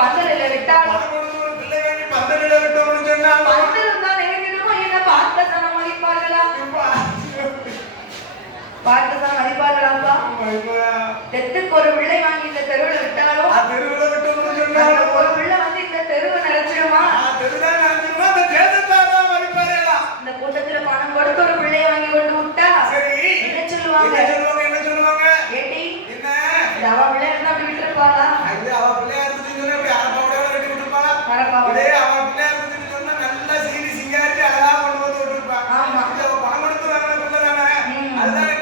பந்தலில விட்டால் பணம் கொடுத்து ஒரு பிள்ளை வாங்கி பந்தலில விட்டோம்னு சொன்னா பந்தல் தான் இறங்கிடுமோ என்ன பார்த்த சனம் மதிப்பார்களா பார்த்த சனம் மதிப்பார்களாப்பா தெத்துக்கு ஒரு பிள்ளை வாங்கி இந்த தெருவில் விட்டாலும் தெருவில் விட்டோம்னு சொன்னா ஒரு பிள்ளை வந்து இந்த தெருவை நினைச்சிடுமா தெருதான் நினைச்சிடுமா அந்த தேசத்தான் மதிப்பார்களா இந்த கூட்டத்துல பணம் கொடுத்து ஒரு பிள்ளைய வாங்கி கொண்டு விட்டா சரி என்ன சொல்லுவாங்க என்ன சொல்லுவாங்க ஏட்டி என்ன அவ பிள்ளை இருந்தா அப்படி விட்டுருப்பாளா இது அவ பிள்ளையா இருந்துச்சுன்னு சொன்னா அப்படி அரப்பாவோட வெட்டி விட்டுருப்பாளா அரப்பாவோட அவ பிள்ளையா இருந்துச்சுன்னு சொன்னா நல்லா சீனி சிங்காரிச்சு அழகா கொண்டு வந்து விட்டுருப்பா ஆமா இது அவ பணம் கொடுத்து வாங்கின பிள்ளை தானே அதுதான்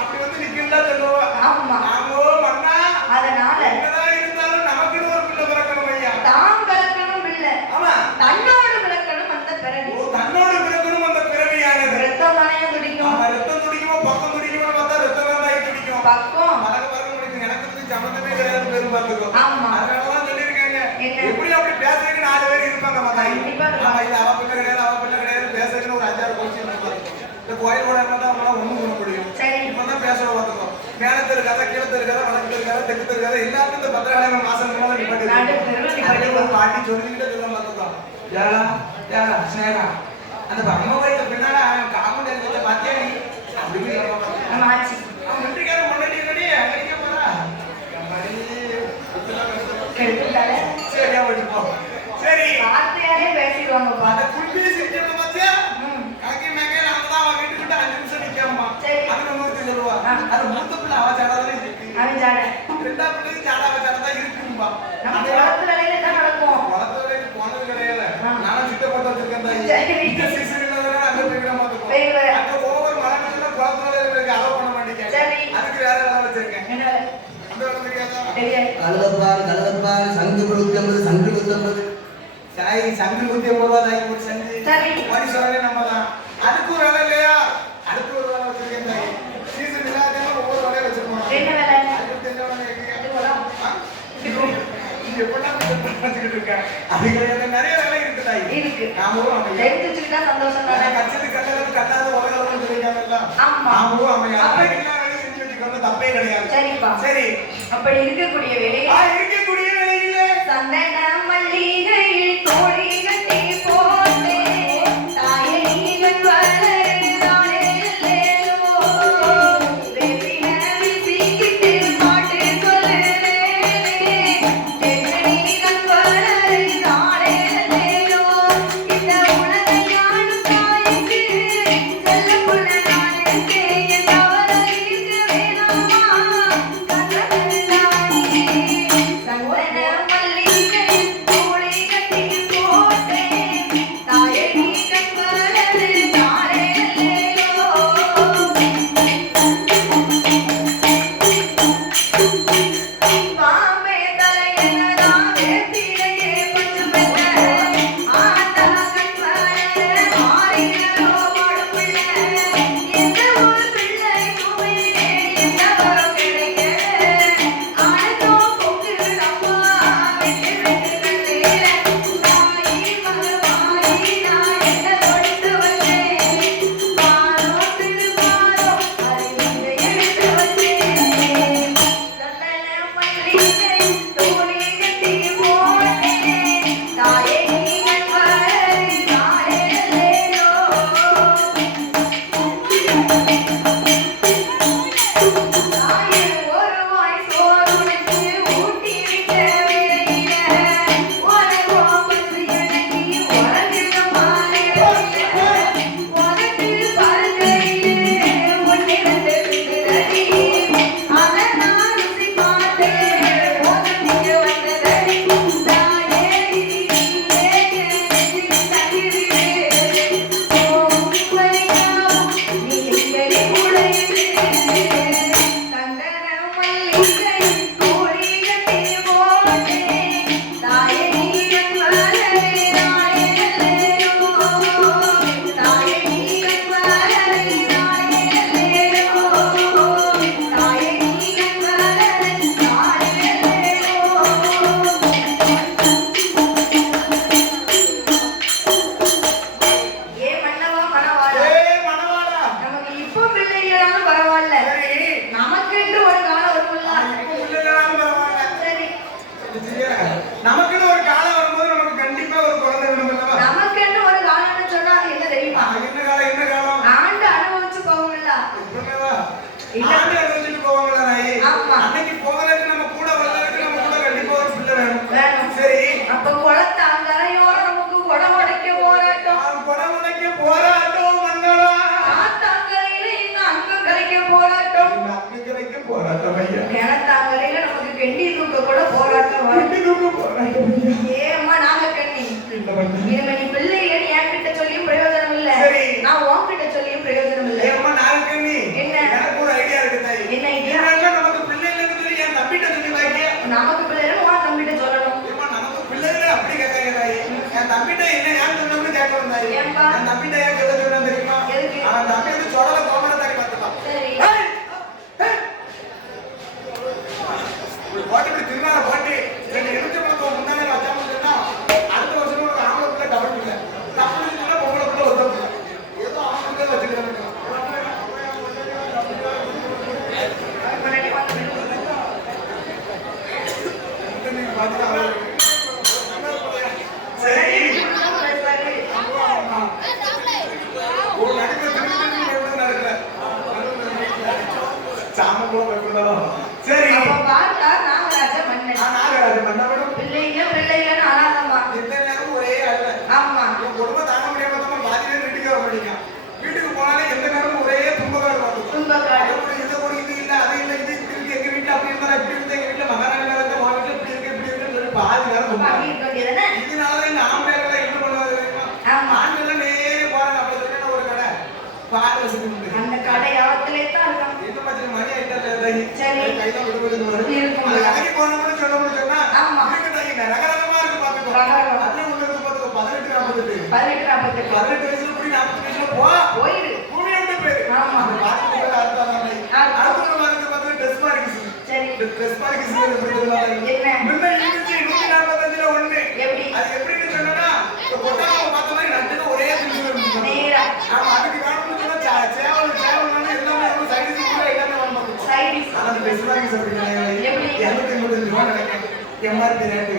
அப்படி வந்து நிக்கிறதா சொல்லுவா ஆமா நாமோ மண்ணா அதனால என்னதான் இருந்தாலும் நமக்குன்னு ஒரு பிள்ளை பிறக்கணும் ஐயா தான் பிறக்கணும் பிள்ளை ஆமா தன்னோடு பிறக்கணும் அந்த பிறவி தன்னோடு பிறக்கணும் அந்த பிறவியானது ரத்தம் தானே துடிக்கும் ரத்தம் துடிக்குமோ பக்கம் துடிக்குமோ பார்த்தா ரத்தம் தான் தாய் துடிக்கும் பக்கம் பறக்க பறக்க முடிக்கும் எனக்கு சம்பந்தமே கிடையாது பெரும் பார்த்துக்கோ ஆமா அதனாலதான் சொல்லியிருக்காங்க எப்படி அப்படி பேசுறதுக்கு 4 பேர் இருப்பாங்க கண்டிப்பா ஆமா இது அவ பிள்ளை கிடையாது அவ பிள்ளை கிடையாது பேசுறதுன்னு ஒரு 5-6 கோச்சு இந்த கோயில் கூட இருந்தா அவங்களால ஒண்ணும் பண்ண முடியும் இப்பதான் பேசுற பார்த்துக்கோ மேலத்து இருக்காத கீழத்து இருக்காத வடக்கு இருக்காத தெற்கு இருக்காத எல்லாருக்கும் இந்த பத்திரகாளியம்மன் மாசம் நிப்பாட்டி பாட்டி சொல்லிக்கிட்டே சொல்ல பார்த்துக்கோ யாரா யாரா ஸ்னேகா அந்த அம்மா கோயிலுக்கு பின்னால காம்பவுண்ட் இருக்கிறத பாத்தியா நீ அப்படின்னு அவன் வெற்றிக்கார முன்னாடி அடிக்க போறா சரியா வச்சுப்போ சரி வார்த்தையாலே பேசிடுவாங்க அந்த குட்டி சிரிக்கிறத பாத்தியா காக்கி மேக்கே நாம தான் அவன் வீட்டுக்கிட்ட 5 நிமிஷம் நிக்காம அது நம்ம ஊருக்கு சொல்லுவா அது மூத்த பிள்ளை அவ ஜாடாதானே இருக்கு அவன் ஜாட ரெண்டா பிள்ளைக்கு ஜாடா அவ ஜாடா தான் இருக்கும்பா நம்ம வளர்த்து வேலையில தான் நடக்கும் வளர்த்து வேலைக்கு போனது கிடையாது நானும் சிட்ட போட்டு வச்சிருக்கேன் தாய் இந்த சீசன் அங்க போய்க்கிற மாதிரி அங்க ஓவர் மழை பெய்யுதுன்னா குளத்து வேலைக்கு அலோவ் பண்ண மாட்டேங்க அதுக்கு வேற வேலை வச்சிருக்கேன் அந்த வேலை தெரியாதா கலவற்பால் சங்கு 150 சங்கு 150 சாய் சங்கு 150 ரூபாய் தாய் ஒரு சங்கு வாடி சொல்றே நம்ம தான் அதுக்கு ஒரு வேலை இல்லையா அடுத்து ஒரு வேலை வச்சிருக்கேன் தாய் சீசன் இல்லாதனால ஒவ்வொரு வேலையை வச்சிருக்கோம் என்ன வேலை அதுக்கு என்ன வேலை இது எப்படா வச்சிட்டு இருக்க அதுக்கு நிறைய வேலை இருக்கு தாய் இருக்கு நாமும் தெரிஞ்சு வச்சுக்கிட்டா சந்தோஷம் தானே கச்சது கல்லாத உலகம் தெரியாமல்ல ஆமா நாமும் எல்லா வேலையும் செஞ்சு வச்சுக்கணும் தப்பே கிடையாது சரிப்பா சரி அப்படி இருக்கக்கூடிய வேலையை இருக்கக்கூடிய வேலையில சந்தன மல்லிகையில் தோழி கட்டி போட்டே தாயை நீவன் வளருதானே லேலோ வேப்பின விசிக்கிட்டு பாட்டு சொல்லுறேனே தென்னடி கண் வளருதானே லேலோ இந்த உலகை யாரும் தாய்க்கு செல்ல புள்ள நானுக்கு என் தவறு இருக்க வேணாமா கண்ணன் கிணத்தாங்கரையில நமக்கு கெண்டி தூக்க கூட போராட்டம் ஏம்மா நாகக்கண்ணி இனிமே நீ பிள்ளை இல்லைன்னு என்கிட்ட சொல்லியும் பிரயோஜனம் இல்ல நான் உன்கிட்ட சொல்லியும் பிரயோஜனம் இல்ல ஏம்மா நாகக்கண்ணி என்ன எனக்கு ஒரு ஐடியா இருக்கு தாய் என்ன ஐடியா நமக்கு பிள்ளை இல்லைன்னு சொல்லி என் தம்பிட்ட சொல்லி வாங்க நமக்கு பிள்ளை உன் தம்பிட்ட சொல்லணும் ஏம்மா நமக்கு பிள்ளை இல்லை அப்படி கேட்காங்க தாய் என் தம்பிட்ட என்ன ஏன் சொன்னோம்னு கேட்கணும் தாய் என் தம்பிட்ட ஏன் சொல்ல சொன்னா தெரியுமா அவன் தம்பி வந்து சொடல கோமட தாடி பார்த்துப்பான் சரி போட்டு திருநாள போட்டு ரெண்டு எலுமிச்சம்பழத்தை முன்னாலே வச்சாம சொன்னா அடுத்த வருஷம் ஒரு ஆம்பளை பிள்ளை டபுள் பிள்ளை டபுள் பிள்ளை பொம்பளை பிள்ளை ஒத்த பிள்ளை ஏதோ ஆம்பளை வச்சுக்கிறாங்க சரி பார்த்தா நாகராஜ மன்னன் நாகராஜ மன்னன் பிள்ளைங்க அனாதமா எந்த நேரம் ஒரே அழுவ ஆமா குடும்ப தாங்க முடியாம தான் பாதி பேர் வீட்டுக்கு வர மாட்டீங்க வீட்டுக்கு போனாலே எந்த நேரமும் ஒரே துன்பக்காடு பார்க்கும் துன்பக்காடு இது கூட இது இல்ல அது இல்ல இது இப்படி இருக்கு எங்க வீட்டுல அப்படி இருந்தா இப்படி இருந்தா எங்க வீட்டுல மகாராணி மேல இருந்தா உங்க வீட்டுல இப்படி இருக்குன்னு சொல்லி பாதி நேரம் இதனாலதான் இந்த ஆம்பளைகளை என்ன பண்ணுவாங்க ஆண்கள் நேரே போறாங்க அப்படி சொல்லி ஒரு கடை பால் வசதி அந்த கடை ஆவத்திலே தான் இருக்கும் என்ன மாதிரி மணி ஆயிட்டாரு சரி கையில விடுபடுது அது போனோம்னு சொன்னா ஆமா ரகரகமா இருக்கு பாத்துக்கோ அதுல உள்ளது பாத்துக்கோ 18 வயசுல இப்படி 40 வயசுல போயிரு பூமியை விட்டு போயிரு ஆமா அந்த பாத்துக்கு மேல அடுத்த மாதிரி பாத்து ட்ரெஸ் மார்க்ஸ் சரி ட்ரெஸ் மார்க்ஸ் என்ன முன்ன இருந்துச்சு 145ல ஒண்ணு எப்படி அது எப்படின்னு சொன்னா கொட்டாம பார்த்த மாதிரி நட்டுக்கு ஒரே துணி இருந்துச்சு நேரா ஆமா அதுக்கு காரணம் சொன்னா சேவல் எல்லாமே சைடிஸ் கூட எல்லாமே வந்து சைடிஸ் அந்த ட்ரெஸ் மார்க்ஸ் அப்படிங்க எப்படி 235 ரூபாய் நினைக்கிறேன் எம்ஆர்பி ரேட்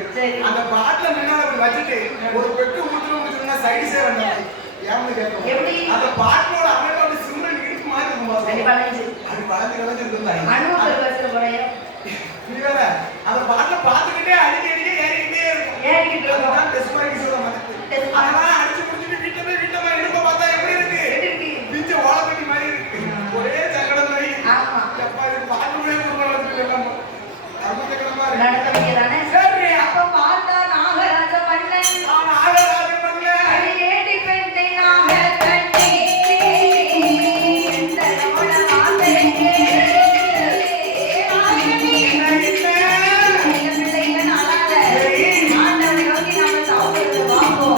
அந்த பாட்டில முன்னால அப்படி வச்சிட்டு ஒரு பெட்டு ஊத்துறோம்னு சொன்னா சைடிஸே வந்தாங்க ஏன்னு கேட்போம் எப்படி அந்த பாட்டோட அமைப்பு அப்படி சிம்ரன் இருக்கு மாதிரி இருக்கும் அது வளைஞ்சு இருந்தாங்க அனுபவ பஸ்ல போறேன் நீ வேற அந்த பாட்டில பாத்துக்கிட்டே அடிக்கடி ஏறிக்கிட்டே இருக்கும் அதான் டெஸ்ட் மார்க் சொல்ற மாதிரி அதனால அடிச்சு முடிச்சிட்டு வீட்டுல போய் எடுக்க பார்த்தா எப்படி இருக்கு பிஞ்ச வாழைப்பட்டி மாதிரி இருக்கு ஒரே சங்கடம் மாதிரி ஆமா எப்பா இது பாட்டுமே குடும்பம் எல்லாம் நடக்கவே சரி அப்ப பார்த்தா நாகராஜ மன்னன் நாகராஜ மன்னன் அடியேடி பெண்ணை நாகக்கண்ணி இந்த ரமண மாதேக்கே நாகக்கண்ணி இந்த பிள்ளைங்க நாளால ஆண்டவனை நோக்கி நாம சாப்பிடுறது பார்ப்போம்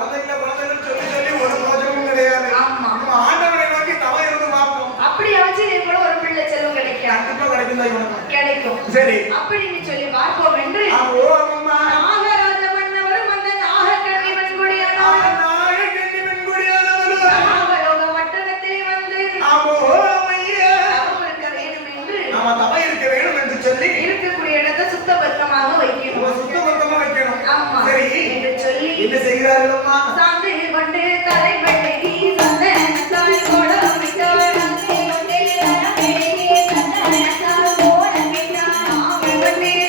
நாகராஜ மன்னவரோ அந்த நாகக்கண்ணி பெண்ணாரோ கிடைக்கும் சரி அப்படின்னு சொல்லி பார்ப்போம் என்று நாகராஜ மன்னவரும் அந்த நாகக்கண்ணி வெண்குடியானவரும் நாகலோக வட்டணத்தில் வந்து தவம் இருக்க வேண்டும் என்று சொல்லி இருக்கக்கூடிய இடத்தை சுத்தபத்தமாக வைக்கணும் ஆமா என்று சொல்லி என்ன செய்கிறார்களம்மா சாந்து கொண்டு தலைவெள்ளை சந்தனத்தால் கோலமிட்டாள்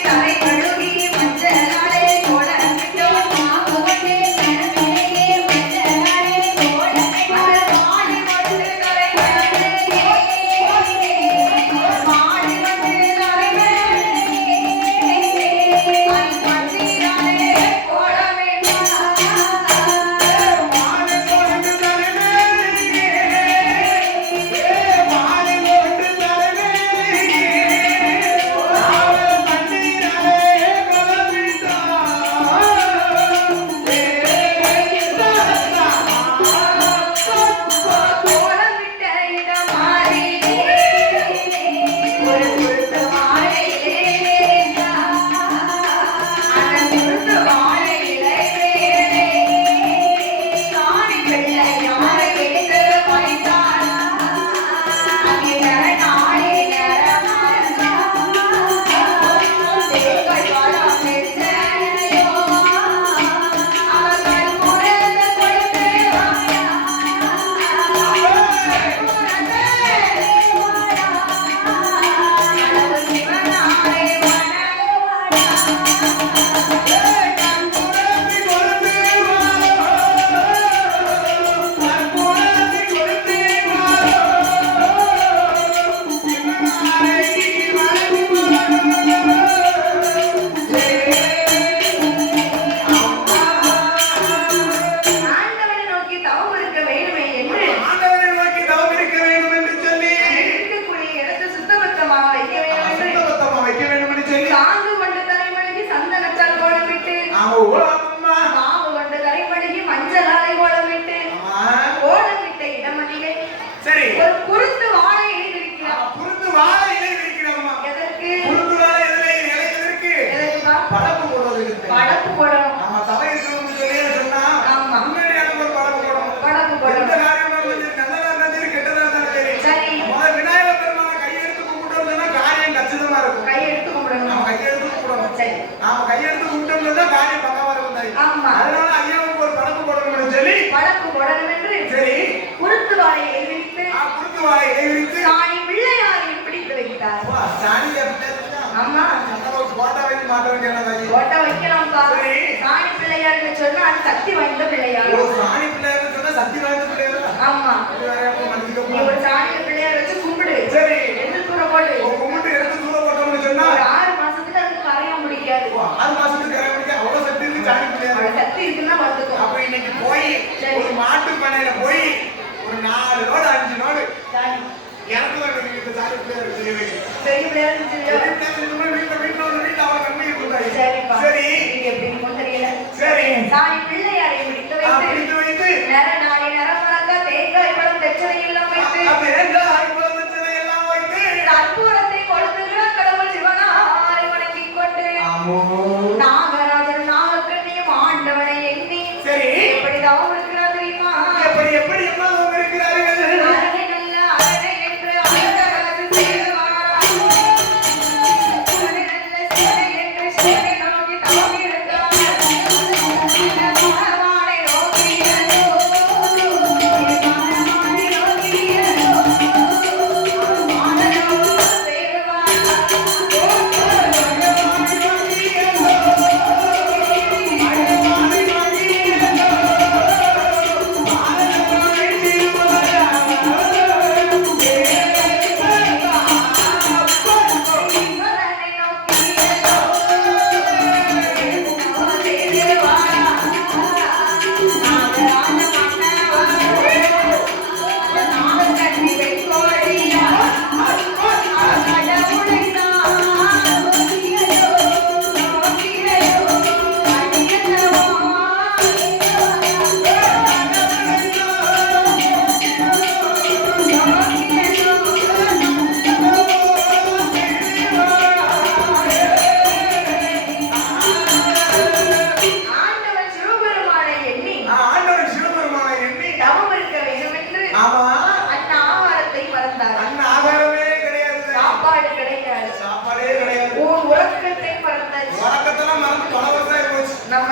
தலை கழுவி மஞ்சள் சரி குருத்து வாயை விரித்து குறுக்கு வாயை விரித்து சாணி பிள்ளையாரை பிடித்து வைத்தார். சாணி ஆமா போட்டா வைக்க மாட்ட வேண்டியது கோட்டை வைக்கலாம்ப்பா. சாணி பிள்ளையார்னு சொன்னா அது சக்தி வாய்ந்த பிள்ளையார். சாணி பிள்ளையார்னு சொன்னா சக்தி வாய்ந்த பிள்ளையார். ஆமா நீ ஒரு சாணி பிள்ளையார் வச்சு கும்பிடு. சரி எடுத்து தூர போடு. கும்பிட்டு எடுத்து தூர போட்டோம்னு சொன்னா ஒரு 6 மாசத்துக்கு அதுக்கு கரையா முடிக்காது. 6 மாசத்துக்கு கரையா முடிக்காது. அவ்வளவு சக்தி இருக்கு சாணி பிள்ளையார். அவ்வளவு சக்தி இருக்குன்னா வந்துக்கோ. அப்ப இன்னைக்கு போய் ஒரு மாட்டு பண்ணையில போய் ஒரு 4 லோடு 5 லோடு சாணி எனக்கு வேணும் இந்த சாணி பிள்ளையார் செய்யறீங்க. பெரிய பிள்ளையார் செஞ்சு சரிப்பா. சரி நீங்க எப்படி இருக்கும் தெரியல. சரி சாணி பிள்ளையாரை பிடித்து வைத்து நர நாளை நரமரக்கா தேங்காய் பழம் தெச்சதை எல்லாம் வைத்து கற்பூரத்தை கொடுத்துகிற கடவுள் சிவனாரை வணங்கிக் கொண்டு நாகராஜன் நாகக்கண்ணியும் ஆண்டவனை எண்ணி எப்படிதான் இருக்கிறார் தெரியுமா? எப்படி எல்லாம் இருக்கிறார்கள். அரணை நல்ல அரணை என்று அழகராஜு சேருவாரா. அரணை நல்ல சிவனை என்று சிவனை நோக்கி தவம் இருந்தார். மனமானை நோக்கியதோ மனமானை நோக்கியதோ மானனோடு சேருவாரா. ஈஸ்வரனை நோக்கியதோ சேருவாரா. நாகராஜ மன்னவா நாகக்கண்ணி வெண்கோழியா கடவுளை நான் நோக்கியதோ அடியதவா ஆண்டவன் சிவபெருமானை எண்ணி ஆண்டவன் சிவபெருமானை எண்ணி தவம் இருக்க வேண்டும் என்று ஆமா அண்ணா ஆகாரத்தை மறந்தார். அண்ணன் ஆகாரமே கிடையாது. சாப்பாடு கிடைக்காது. சாப்பாடே கிடையாது. உன் உறக்கத்தை மறந்தாச்சு. வழக்கத்தெல்லாம் மறந்து பல வருஷம் ஆகி போச்சு. நம்ம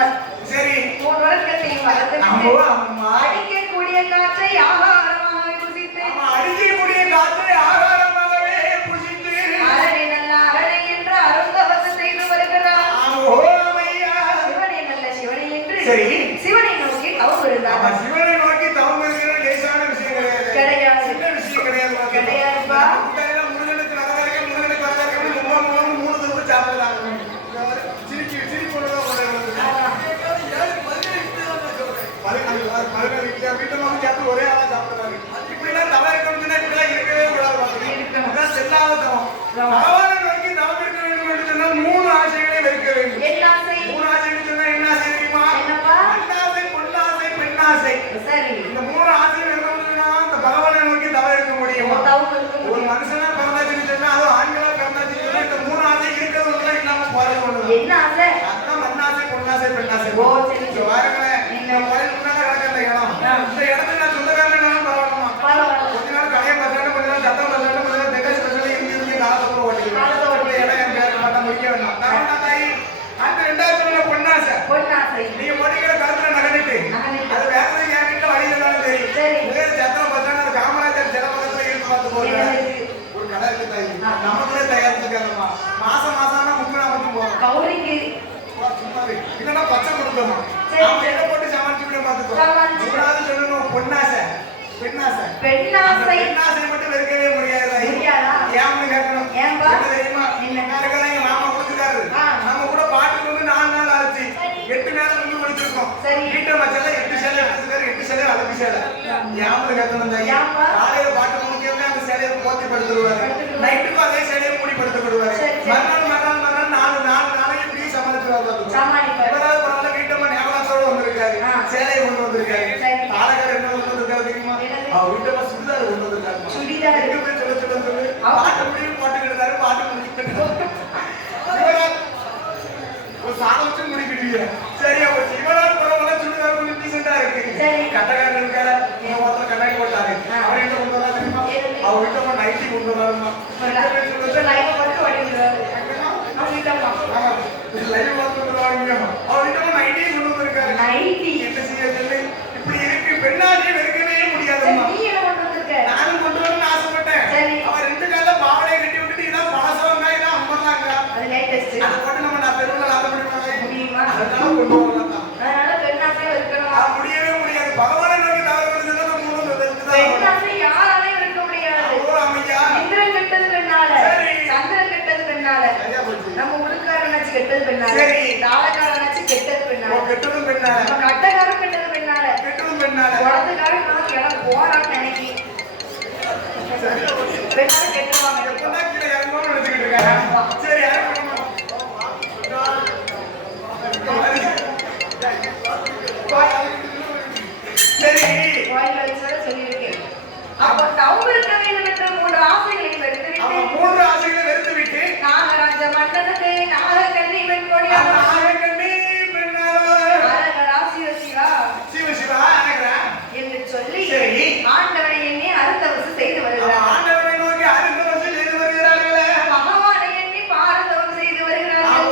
சரி உன் உறக்கத்தை மறந்து ஆமா அடிக்கக்கூடிய காற்றை ஆகாரமாக ருசித்து ஆமா அடிக்கக்கூடிய காற்றை ஆகாரமாகவே புசித்து அரணை நல்ல அரணை என்று அருந்தவசம் செய்து வருகிறார். ஆமையா சிவனை நல்ல சிவனை என்று சரி சிவனை நோக்கி தவம் இருந்தார். ஆமா சிவனை நோக்கி தவம் இருக்கிற லேசான விஷயம் கிடையாது. கிடையாது. சின்ன விஷயம் கிடையாது. கிடையாதுப்பா. முட்டையில முருகனுக்கு வரவேற்க முருகனுக்கு வரவேற்க மூணு தடவை சாப்பிடலாம். சிரிப்பு வீட்டுல சேர்த்து ஒரே ஆளா சாப்பிடுறாங்க. இப்படிலாம் தவம் இருக்கணும்னு சொன்னா இப்படிலாம் இருக்கவே கூடாது. செல்லாத தவம். பகவானை நோக்கி தவம் இருக்க வேண்டும் என்று சொன்னால் 3 ஆசைகளை வெறுக்க வேண்டும். என்ன ஆசை? 3 ஆசைன்னு சொன்னா என்ன ஆசை தெரியுமா? என்னப்பா? அண்ணாசை, பொன்னாசை, பெண்ணாசை. சரி இந்த 3 ஆசை இருக்கணும்னா அந்த பகவானை நோக்கி தவம் இருக்க முடியும். தவம் இருக்க ஒரு முடியும். மனுஷனா பிறந்தாச்சுன்னு சொன்னா அதுவும் ஆண்களா பிறந்தாச்சுன்னு சொன்னா இந்த 3 ஆசை இருக்கிறது இல்லாம போறது. என்ன ஆசை? அதான் மண்ணாசை, பொன்னாசை, பெண்ணாசை. ஓ சரி இங்க பாருங்களேன். இந்த கோயில் முன்னால கிடக்க இந்த இடம். இந்த இடத்துக்கு நான் சொந்தக்காரனாலும் பரவாயில்லமா? பரவாயில்ல. கொஞ்ச நாள் கடையை பசாட்டு, கொஞ்ச நாள் சத்தம் பசாட்டு, கொஞ்ச நாள் தெக்க ஸ்பெஷல் இருந்து காலத்தோட ஓட்டிக்கலாம். இடம் என் பேருக்கு மட்டும் முடிக்க வேண்டாம். நான் தாய் அந்த 2வது பொன்னாசை. பொன்னாசை. நீங்க போட்டிக்கிற கருத்துல நகனிட்டு அது வேறது என் வீட்டுல வழியில இருந்தாலும் சரி. வேறு சத்திரம் பசாட்டு அது காமராஜர் சில பக்கத்துல இருக்கு பார்த்து போடுற ஒரு கடை இருக்கு தாய். நமக்குள்ளே தயாரிச்சிருக்காங்கம்மா. மாசம் ஆனா 30 மட்டும் போகும். கௌரிக்கு இல்லன்னா பச்சை கொடுக்கமா போட்டு சமாளிச்சு விட பாத்துக்கோ. மூணாவது சொல்லணும் பொன்னாசை, பெண்ணாசை. பெண்ணாசை மட்டும் வெறுக்கவே முடியாது. ஏன்னு கேட்கணும். ஏன்பா? தெரியுமா? எங்க மாமா கொடுத்துட்டாரு. நம்ம கூட பாட்டுக்கு வந்து 4 நாள் ஆச்சு. 8 நாள் வந்து முடிச்சிருக்கோம். வீட்டை மச்சால 8 சேலை எடுத்துக்காரு. 8 சேலை அழகு சேலை. ஏன்னு கேட்கணும். காலையில பாட்டு முடிக்கவே அந்த சேலையை போத்தி படுத்துருவாரு. நைட்டுக்கும் அதே சேலையை மூடி படுத்துக்கிடுவாரு. மறுநாள் 4 நாளையும் இப்படி சமாளிச்சுருவாரு. பரவாயில்ல வீட்டம்மா ஞாபகத்தோட வந்திருக்காரு. சேலையை கொண்டு வந்திருக்காரு. ஆலக்கார என்ன கொண்டு வந்திருக்காரு தெரியுமா? அவர் வீட்டம்மா சுடிதார் கொண்டு வந்திருக்காரு. சுடிதார் எங்க போய் சொல்லு பாட்டு முடியும் போட்டுக்கிட்டாரு. பாட்டு முடிச்சுக்கிட்டு ஒரு சாதம் வச்சு முடிக்கிட்டீங்க. சரி அப்ப சிவராஜ் பரவாயில்ல சுடிதார் கொஞ்சம் டீசெண்டா இருக்கு. கட்டக்காரர் இருக்காரு. ஒருத்தர் கண்ணாடி போட்டாரு. அவர் என்ன கொண்டு வந்தா தெரியுமா? அவர் வீட்டம்மா நைட்டி கொண்டு வராருமா. லைவ் பார்த்து வருவாங்க. அவர் வீட்டம்மா நைட்டியும் கொண்டு வந்திருக்காரு. என்ன செய்ய சொல்லு? இப்படி இருக்கு. பெண்ணாசை வெறுக்கவே கெட்டது பெண்ணால. சரி. தாளக்காரனாச்சு கெட்டது பெண்ணால. கெட்டதும் பெண்ணால. நம்ம கட்டக்காரன் கெட்டது பெண்ணால. கெட்டதும் பெண்ணால. குளத்துக்காரன் எனக்கு போறான்னு நினைக்கி. பெண்ணால கெட்டுருவாங்க. எப்பதான் கீழே இறங்கணும்னு நினைச்சுக்கிட்டு இருக்காங்க. சரி இறங்கணும். சரி கோயில்ல வச்சு சொல்லியிருக்கேன். அப்போ தவம் இருக்க வேண்டும் என்ற 3 ஆசைகளை வெறுத்துவிட்டு அவன் 3 ஆசைகளை வெறுத்துவிட்டு நாகராஜ மண்டலத்தை நாகக்கண்ணி வெண்கொடியா நாகக்கண்ணி பெண்ணாலோ அரகரா சிவசிவா சிவசிவா அரகரா என்று சொல்லி சரி. ஆண்டவனை எண்ணி அருந்தவசு செய்து வருகிறார். ஆண்டவனை நோக்கி அருந்தவசு செய்து வருகிறார்களே. பகவானை எண்ணி பாரதவம் செய்து வருகிறார்கள்.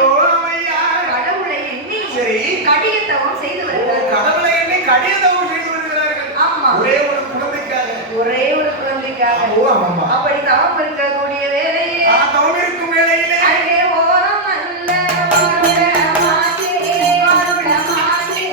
ஐயா கடவுளை எண்ணி சரி. கடியத்தவம் செய்து வருகிறார்கள். கடவுளை எண்ணி கடியத்தவம் செய்து வருகிறார்கள். ஆமா. ஒரே ஒரு குழந்தைக்காக. ஒரே ஒரு குழந்தைக்காக. ஆமா. அப்படி தவம் இருக்கக்கூடிய வேளையிலே தவம் இருக்கும் வேளையிலே அங்கே ஓரம் நல்ல வருடமாகி வருடமாகி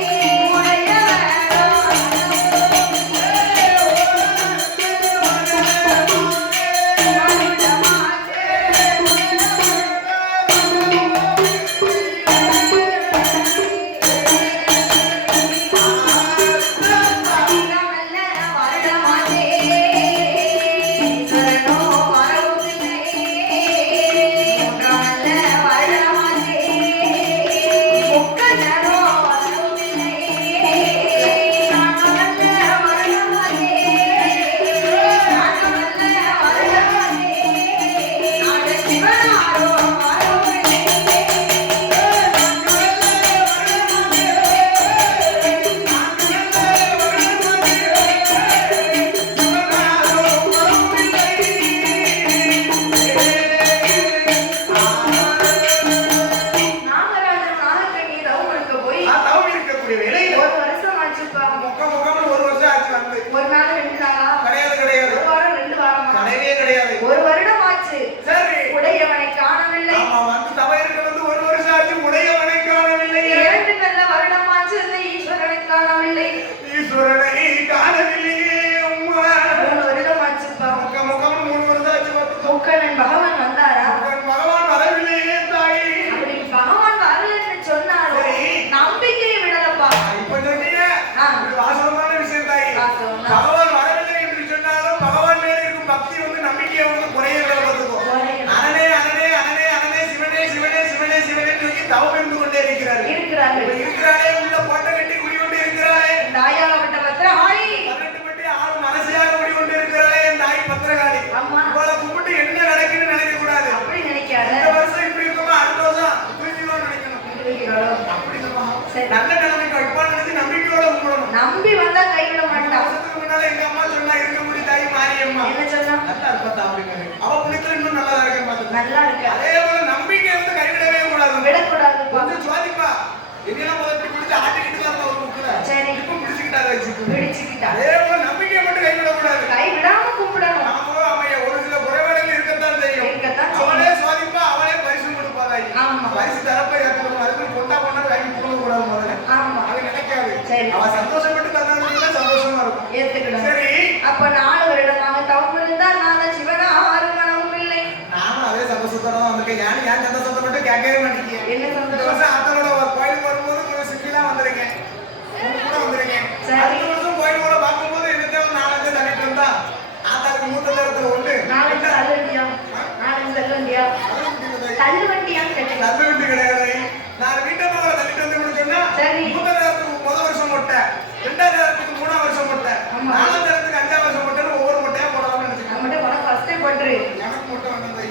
பகவான் வந்தாரா? பகவான் வரவில்லையே தாய். அப்படி பகவான் வரலன்னு சொன்னாரோ நம்பிக்கையை விடலப்பா. இப்ப சொன்னீங்க இது வாசகமான விஷயம் தாய். பகவான் வரவில்லை என்று சொன்னாலும் பகவான் மேல இருக்கும் பக்தி வந்து நம்பிக்கையை வந்து குறையறத பார்த்துக்கோ. அனனே அனனே அனனே அனனே சிவனே சிவனே சிவனே சிவனே சொல்லி தவம் இருந்து கொண்டே இருக்கிறார்கள். இருக்கிறாரே உள்ள போட்ட கட்டி குடி கொண்டு இருக்கிறாரே தாயாகப்பட்ட பத்திரகாளி. பட்டு ஆறு மனசியாக குடி கொண்டு இருக்கிறாரே தாய் பத்திரகாளி. இவளை கும்பிட்டு என்ன நடக்குன்னு நினைக்க கூடாது. அப்படி நினைக்காத. இந்த வருஷம் இப்படி இருக்குமா அடுத்த வருஷம் தூக்கிடுவோம்னு நினைக்கணும். அப்படி சொல்லுமா? நல்ல நிலைமைக்கு வைப்பான்னு நினைச்சு நம்பிக்கையோட கும்பிடணும். நம்பி வந்தா கைவிட மாட்டான். வருஷத்துக்கு முன்னால எங்க அம்மா சொன்னா இருக்கக்கூடிய தாய் மாரியம்மா என்ன சொன்னா? நல்லா இருப்பா அப்படிங்கிறது. அவ புனித்துல இன்னும் நல்லா இருக்கேன் பார்த்து. நல்லா இருக்கு. அதே போல நம்பிக்கை வந்து கைவிடவே கூடாது. விடக்கூடாது. கொஞ்சம் சுவாதிப்பா. என்னெல்லாம் முதல்ல பிடிச்சு ஆட்டிக்கிட்டு தான் இருந்த ஒரு முக்குல. சரி. இப்போ பிடிச்சுக்கிட்டாரு வச்சுக்கு. பிடிச்சுக்கிட்டா. அதே போல நம்பிக்கையை மட்டும் கைவிடக்கூடாது. கைவிடாம கும்பிடணும். ஆமா அம்மையா ஒரு சில குறைபாடுகள் இருக்கத்தான் செய்யும். அவளே சுவாதிப்பா அவளே பரிசு கொடுப்பாதாய். பரிசு தரப்ப ஏற்கனவே அதுக்கு கொண்டா கொண்டா வாங்கி கொடுக்க கூடாது முதல்ல. ஆமா. அது நினைக்காது. சரி. அவ சந்தோஷப்பட்டு தந்தாங்கன்னா சந்தோஷமா இருக்கும். ஏத்துக்கிடும். சரி. அப்ப 4 வருடமாக தவம் இருந்தா நான் சிவனா ஆறுமணமும் இல்லை. நானும் அதே சந்தோஷத்தோட தான் வந்திருக்கேன். ஏன் சந்தோஷத்தை மட்டும் கேட்கவே மாட்டேங்க. என்ன சந்தோஷம்? வருஷம் ஆத்தோட கோயிலுக்கு வரும்போது கொஞ்சம் சிம்பிளா வந்திருக்கேன். கூட வந்திருக்கேன். அடுத்த வருஷம் கோயிலோட பார்க்கும்போது என்னத்தை 4 தள்ளிட்டு இருந்தா ஆத்தாக்கு மூத்த நேரத்துல ஒண்ணு 4 தள்ளுவண்டியா? 4 தள்ளுவண்டியா? தள்ளுவண்டியான்னு கேட்டேன். தள்ளுவண்டி கிடையாது. நான் வீட்டை போக தள்ளிட்டு வந்து முடிச்சோன்னா மூத்த நேரத்துக்கு முதல் வருஷம் மொட்டை, 2வது நேரத்துக்கு 3வது வருஷம் மொட்டை, 4வது நேரத்துக்கு 5வது வருஷம் மொட்டைன்னு ஒவ்வொரு மொட்டையா போடலாம்னு நினைச்சேன். நம்மகிட்ட உனக்கு ஃபர்ஸ்டே போட்டுரு. எனக்கு மொட்டை வந்தது.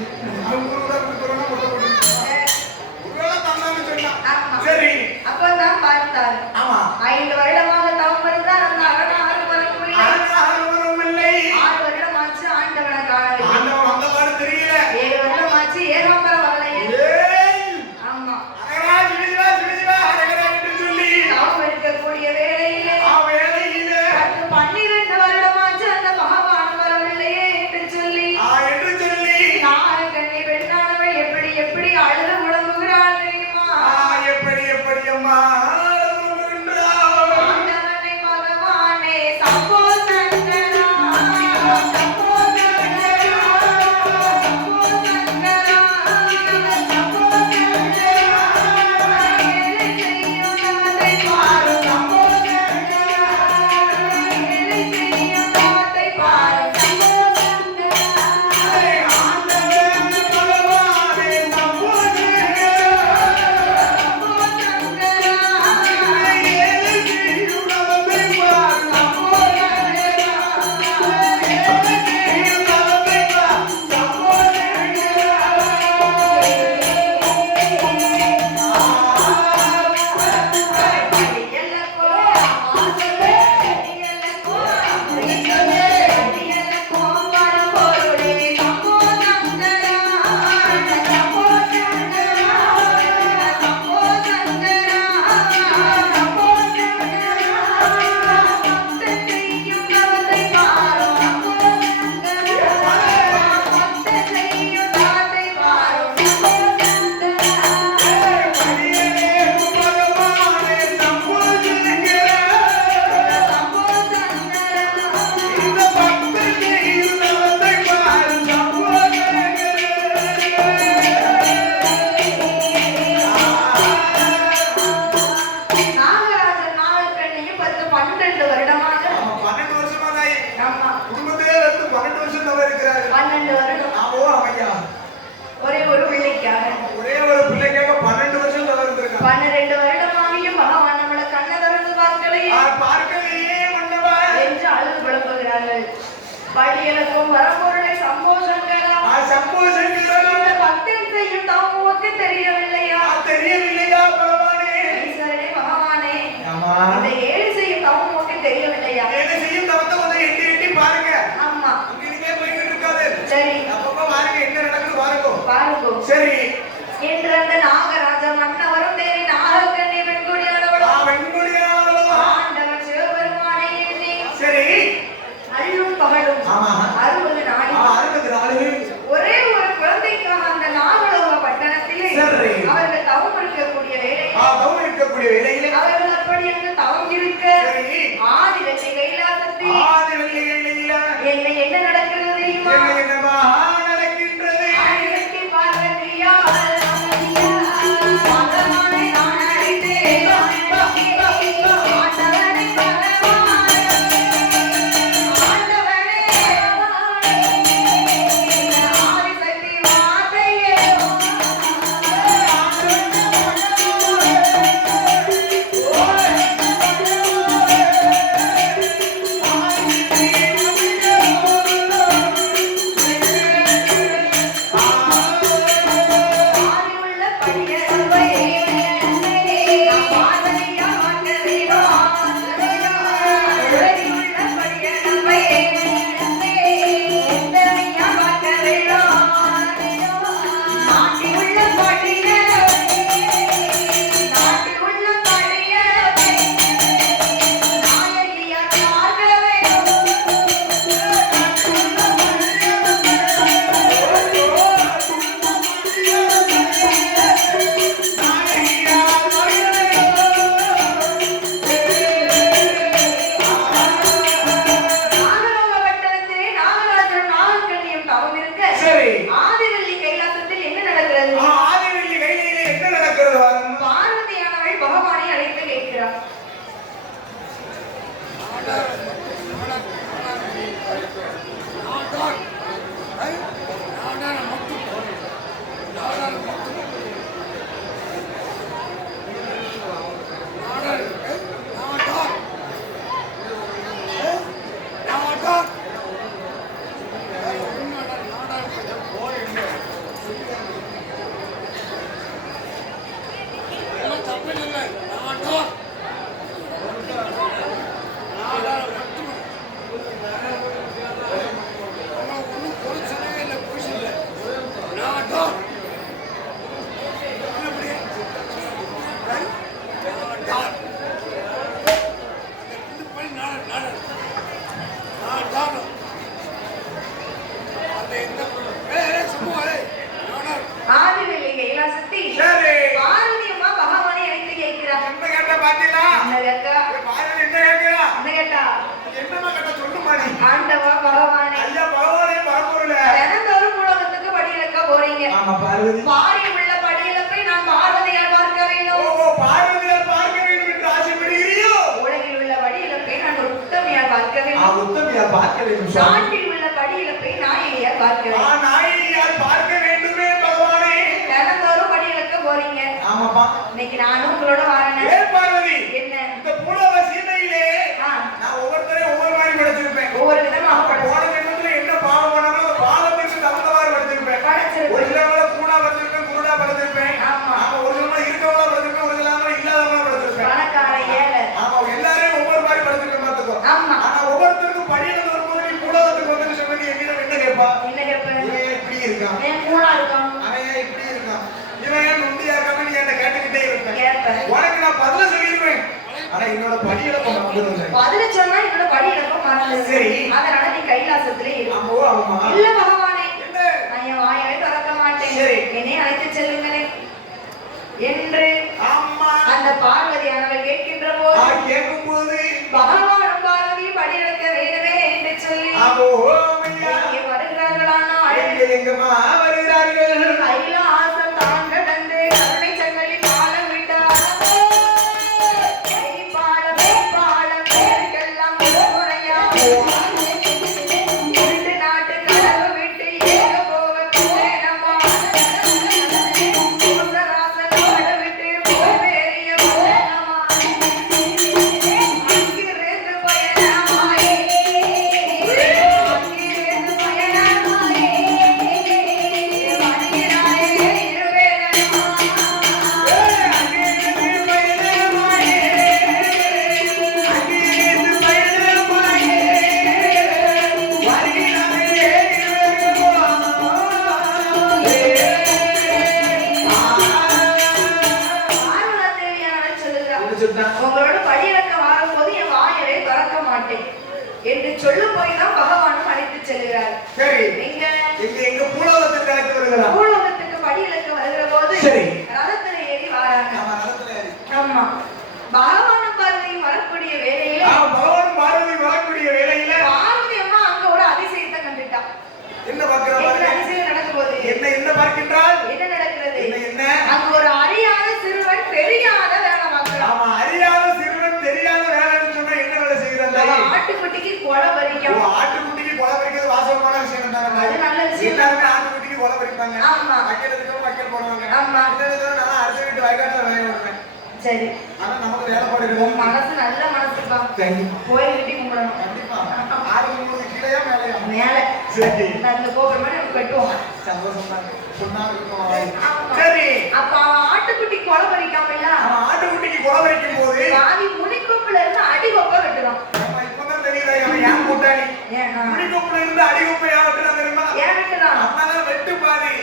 அவன் ஊருல கொடுக்குறோம்னா மொட்டை போட்டு ஒருவேளை தந்தான்னு சொன்னான். சரி. அப்பதான் பார்த்தார். ஆமா. 5 வருடமாக தவம் இருந்தார். அந்த அரணாறு வரவும் இல்லை. 6 வருடம் ஆச்சு ஆண்டவனை காணவில்லை. ஆண்டவன் வந்தவாறு தெரியல. 7 வருடம் ஆச்சு ஏகாம்பரம் வரலையே. ஆமா. அரகரா சிவசிவா சிவசிவா அரகரா என்று சொல்லி தவம் இருக்கக்கூடிய வேளையிலே வேலை பாடல்கள் படியலுக்கும் வரப்பொருளை சம்போஷங்களா சம்போஷங்களா பக்தன் செய்யும் தாமுக்கு தெரியவில்லையா தெரியவில்லையா பகவானே ஈஸ்வரனே பகவானே ஆமா இந்த ஏழு செய்யும் தாமுக்கு தெரியவில்லையா என்ன செய்யும் தவத்தை கொஞ்சம் எட்டி எட்டி பாருங்க ஆமா இங்கே போய்கிட்டு இருக்காது சரி அப்பப்ப பாருங்க என்ன நடக்குது பாருங்க பாருங்க சரி என்று அந்த நாகராஜ மன்னவரும் தேவி நாகக்கண்ணி வெண்குடியானவளோ ஆண்டவன் சிவபெருமானை எண்ணி சரி அள்ளும் பகலும் ஆமா 60 நாளில் ஒரே ஒரு குழந்தைக்காக அந்த நாகலோக பட்டணத்திலே அவர்கள் தவம் இருக்கக்கூடிய வேளையிலே அவர்கள் அப்படி அங்கு தவம் இருக்க ஆதி வெள்ளி கைலாசத்தில் என்னை என்ன நடக்கிறது தெரியுமா நடக்கின்றது ஆயிரத்தி பார்வதியா பகவானை நான் அழைத்தேன் ஆண்டவனை பகவான் ஆண்டவனே ஆதிசக்தி வார்த்தையே ஆதியுள்ள படியளவை நாம் பார்வதியா பார்க்க வேண்டும் உலகிலுள்ள படியளவை உத்தமையா பார்க்க வேண்டும் நாட்டிலுள்ள படியளவை நாட்டிலுள்ள படியளவை நாயகியா பார்க்க வேண்டும் நாகலோக பட்டணத்திலே நாகராஜனும் நாகக்கண்ணியும் தவம் இருக்க ஆதிவள்ளி கைலாசத்தில் என்ன நடக்கிறது என்ன நடக்கிறது பார்வதியானவள் பகவானை அழைத்து கேட்கிறார் ஆதிவள்ளி கைலாசத்தில் பார்வதி அம்மா பகவானை அழைத்து கேட்கிறார் என்ன கேட்ட பாத்தீங்களா என்ன கேட்டா பாருங்க என்ன கேக்குறா என்ன கேட்டா என்னமா கேட்ட சொல்லுமா நீ ஆண்டவா பகவானே ஐயா பகவானே பரம்பொருளே தினந்தோறும் உலகத்துக்கு படியிலக்க போறீங்க ஆமா பார்வதி பாரி உள்ள படியிலப்பை நான் பார்வதியால் பார்க்க வேண்டும் பார்வதியால் பார்க்க வேண்டும் என்று ஆசைப்படுகிறீரோ உலகில் உள்ள படியிலப்பை நான் ஒரு உத்தமையால் பார்க்க வேண்டும் உத்தமியால் பார்க்க வேண்டும் நாட்டில் உள்ள படியிலப்பை நாயகியால் பார்க்க வேண்டும் நாயகியால் பார்க்க வேண்டுமே பகவானே தினந்தோறும் படியிலக்க போறீங்க ஆமாப்பா இன்னைக்கு நானும் உங்களோட வரேன் ஏன் பார்வதி என்ன இந்த பூலோக சீமையிலே ஆ, நான் ஒவ்வொருத்தரையும் ஒவ்வொரு மாதிரி படைச்சிருப்பேன் ஒவ்வொரு விதமாக போன ஜென்மத்துல என்ன பாவம் பண்ணாலும் அந்த பாவத்திற்கு தகுந்தவாறு படைச்சிருப்பேன் படைச்சிருப்பேன். ஒரு சிலவங்கள கூடா படைச்சிருப்பேன் குருடா படைச்சிருப்பேன் ஆமா. ஆமா ஒரு சிலவங்கள இருக்கவங்களா படைச்சிருப்பேன் ஒரு சிலவங்கள இல்லாதவங்களா படைச்சிருப்பேன் பணக்கார ஏழை ஆமா எல்லாரையும் ஒவ்வொரு மாதிரி படைச்சிருப்பேன் பாத்துக்கோ ஆமா. ஆனா ஒவ்வொருத்தருக்கும் படியில வரும்போது நீ பூலோகத்துக்கு வந்து சொன்னது என்னிடம் என்ன கேட்பா என்ன கேட்பேன் இவன் ஏன் இப்படி இருக்கான் என் கூடா இருக்கும் அவன் ஏன் இப்படி இருக்கான் இவன் ஏன் நொண்டியா இருக்காம நீ என்ன கேட்டுக்கிட்டே இருப்பேன் கேட்பேன் உனக்கு நான் பதில சொல்லிடுவேன் ஆனா என்னோட படியில மறந்துடுவேன் பதில சொன்னா என்னோட படி இழப்பம் மறந்துடும் சரி. அதனால நீ கைலாசத்திலே இரு ஆமா ஆமா இல்ல பகவானே என்ன நான் என் வாயை திறக்க மாட்டேன் சரி. என்னை அழைத்து செல்லுங்களே என்று ஆமா அந்த பார்வதியானவர் கேட்கின்ற போது கேட்கும்போது பகவானும் பார்வதியும் படி இழக்க வேண்டுமே என்று சொல்லி ஆமோ ஐயா இங்கே வருகிறார்களானால் எங்கம்மா வருகிறார்கள் கைலாசம் தான் கடந்து கருணை சங்கலி பாலம் விட்டார் பாலம் பேருக்கெல்லாம் முறையா இரண்டு நாட்டு கடவு விட்டு ஏக போக நம்ம ராசன் நாடு விட்டு போய் வேறிய பயணமா அங்கிருந்து பயணமாயே சரி. ஆனா நமக்கு வேலைப்பாடு கிடையாது. மனசு நல்ல மனசுப்பா. கோயில் கட்டி கும்பிடணும். கண்டிப்பா. ஆறு கும்பிடுறது கீழேயா மேலையா? மேல. சரி. அந்த கோபுரம் மாதிரி நம்ம கட்டுவோம். சந்தோஷம் தான். பொண்ணா இருக்கணும். சரி. அப்ப ஆட்டுக்குட்டி கொலை பறிக்காமல. அவன் ஆட்டுக்குட்டிக்கு கொலை பறிக்கும் போது பாதி முனிக்கோப்புல இருந்து அடிகொப்ப வெட்டுறான். இப்பதான் தெரியுதா அவன் ஏன் கூட்டாளி? முனிக்கோப்புல இருந்து அடிகொப்பை ஏன் வெட்டுறான் தெரியுமா? ஏன் வெட்டுறான்? அப்பதான் வெட்டு பாதி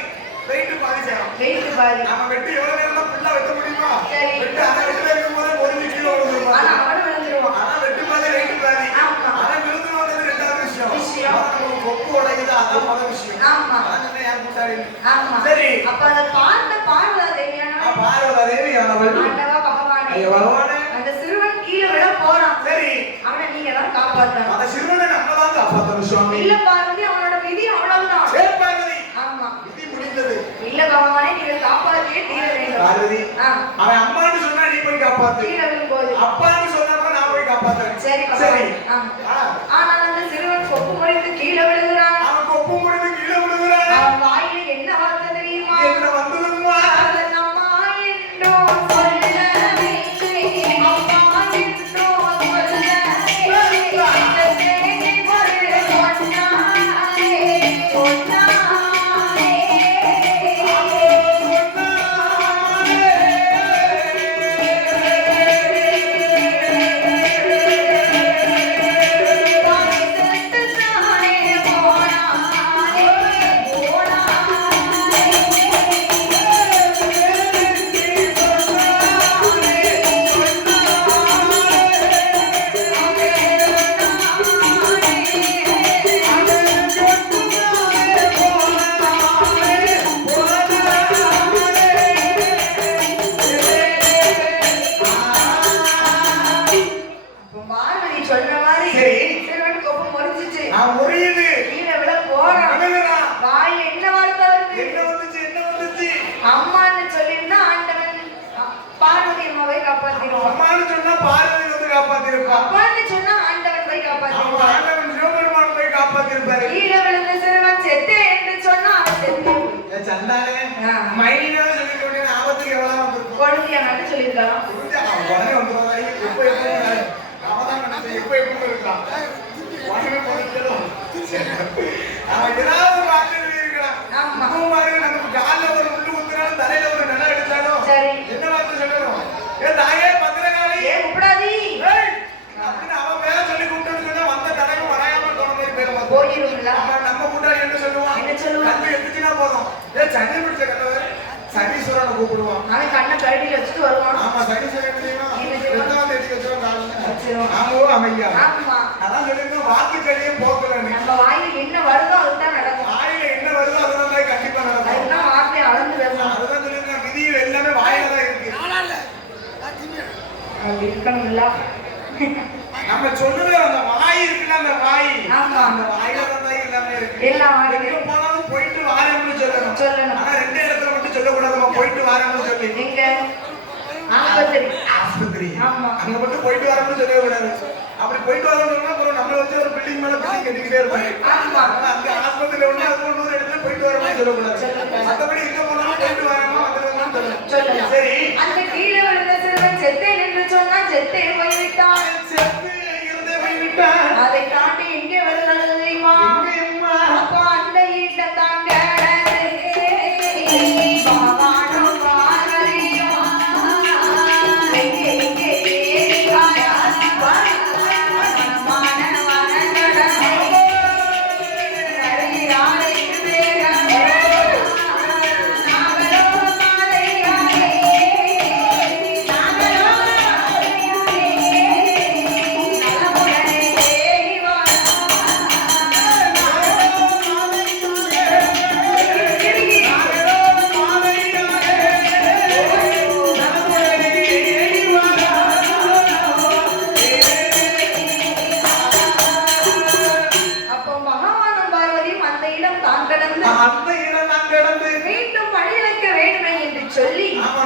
வெயிட் பாதி சேரும். வெயிட் பாதி. நம்ம வெட்டு எவ்வளவு நேரம் தான் ஃபுல்லா வெட்ட முடியுமா? சரி. வெட்டு அந்த வெட்டுல இருக்கும்போது ஒரு கிலோ விழுந்துரும். ஆனா அவன விழுந்துருவான். ஆனா வெட்டு பாதி வெயிட் பாதி. ஆமா. ஆனா விழுந்துருவாங்கிறது ரெண்டாவது விஷயம். நம்ம கொப்பு உடையுது அதான் முதல் விஷயம். ஆமா. அதான் ஏன் கூட்டாளி? ஆமா. சரி. அப்ப அந்த பார்வதா தேவியானவள். பார்வதா தேவியானவள். ஆண்டவா பகவானே. ஐயா பகவானே. அந்த சிறுவன் கீழே விழ போறான். சரி. அவனை நீங்க தான் காப்பாத்தணும். அந்த சிறுவனை நம்ம தான் காப்பாத்தணும் சுவாமி. இல்ல பார்வதி அவனோட விதி அவ்வளவுதான். சரி பார்வதி. ஆமா. விதி முடிந்தது. இல்ல பகவானே நீங்க காப்பாத்தியே தீர வேண்டும். பார்வதி. அவன் அம்மான்னு சொன்னா நீ போய் காப்பாத்து. கீழே விழும்போது. அப்பான்னு சொன்னா நான் போய் காப்பாத்துறேன். சரி சரி. ஆனா அந்த சிறுவன் கொப்பு முறிந்து கீழே விழுகிறான். அவன் கொப்பு முறிந்து கீழே விழுகிறான். அவன் வாயில என்ன வார்த்தை தெரியுமா? என்ன வந்ததும்மா? அதனம்மா என்றோ சொல்லவில்லை. அப்பா என்றோ சொல்லவில்லை. அம்மான்னு சொல்லிருந்தா ஆண்டவன் பார்வதி அம்மாவை காப்பாத்திடுவான். அம்மான்னு சொன்னா பார்வதி வந்து காப்பாத்திருப்பா. அப்பான்னு சொன்னா ஆண்டவன் போய் காப்பாத்திடுவான். ஆண்டவன் சிவபெருமான் போய் காப்பாத்திருப்பாரு. கீழே விழுந்த சிறுவன் செத்தே என்று சொன்னா அவன் செத்து. சந்தானே மைனினா சொல்லிட்டு உடனே ஆபத்துக்கு எவ்வளவு வந்திருக்கும். கொடுத்தியா நட்டு சொல்லியிருக்கான். உடனே வந்துடுவாங்க. எப்போ அவதான் நினைச்சேன் எப்போ எப்போ இருக்கான். உடனே போயிட்டோம். அவன் ஏதாவது ஒரு ஆச்சரிய இருக்கலாம். ஆமா. நமக்கு காலில் ஒரு முள்ளு குத்துனாலும் தலையில ஒரு நிலம் எடுத்தாலும் சரி என்ன வார்த்தை சொல்லணும்? ஏ தாயே பத்திரகாளி ஏ உப்படாதி அப்படின்னு அவன் பேரை சொல்லி கூப்பிட்டு சொன்னா வந்த தடவை வரையாம தொடர்ந்து பேர் போயிரும்ல. நம்ம கூட்டாளி என்ன சொல்லுவான்? என்ன சொல்லுவான்? கண்ணு எடுத்துச்சுன்னா போதும். ஏ சனி பிடிச்ச கண்ணவர் சனீஸ்வரனை கூப்பிடுவான். அவன் கண்ணை கழட்டி வச்சுட்டு வருவான். ஆமா சனீஸ்வரன் தெரியுமா? ரெண்டாவது எடுத்து வச்சிருவான். ஆமோ அமையா. ஆமா. அதான் சொல்லிருக்கோம் வாக்குச்சடியே போக்கலன்னு. நம்ம வாயில என்ன வருதோ அதுதான் நடக்கும். வாயில என்ன வருதோ அதுதான் கண்டிப்பா நடக்கும். அதுதான் வார்த்தை அளந்து பேசணும். அதுதான் சொல்லிருக்கோம் விதி எல்லாமே வாயில தான் இருக்கு. அப்படி இருக்கணும்ல. நம்ம சொல்லுது அந்த வாய் இருக்குல்ல அந்த வாய். ஆமா. அந்த வாயில தான் எல்லாமே இருக்கு. எல்லாம் வாயில எங்க போனாலும் போயிட்டு வாரேன்னு சொல்லணும். சொல்லணும். ஆனா ரெண்டே இடத்துல மட்டும் சொல்லக்கூடாது. நம்ம போயிட்டு வாரேன்னு சொல்லி. எங்க ஆஸ்பத்திரி. ஆஸ்பத்திரி. ஆமா. அங்க மட்டும் போயிட்டு வரணும்னு சொல்லக்கூடாது. அப்படி போயிட்டு வரணும்னா அப்புறம் நம்மள வச்சு ஒரு பில்டிங் மேல பில்டிங் கட்டிக்கிட்டே இருப்பாங்க. ஆமா. அங்க ஆஸ்பத்திரியில ஒண்ணு அது ஒண்ணு இடத்துல போயிட்டு வரணும்னு சொல்லக்கூடாது. மத்தபடி எங்க போனாலும் போயிட்டு வரணும் வந்துடணும்னு சொல்லணும். சரி. அந்த கீழே விழுந்த சிறுவன் செத்தேன் என்று சொன்னா செத்தே போய்விட்டான். செத்து இருந்தே போய்விட்டான். அதை தாண்டி எங்கே வருகிறது தெரியுமா? அப்பா அந்த ஈட்ட தாங்க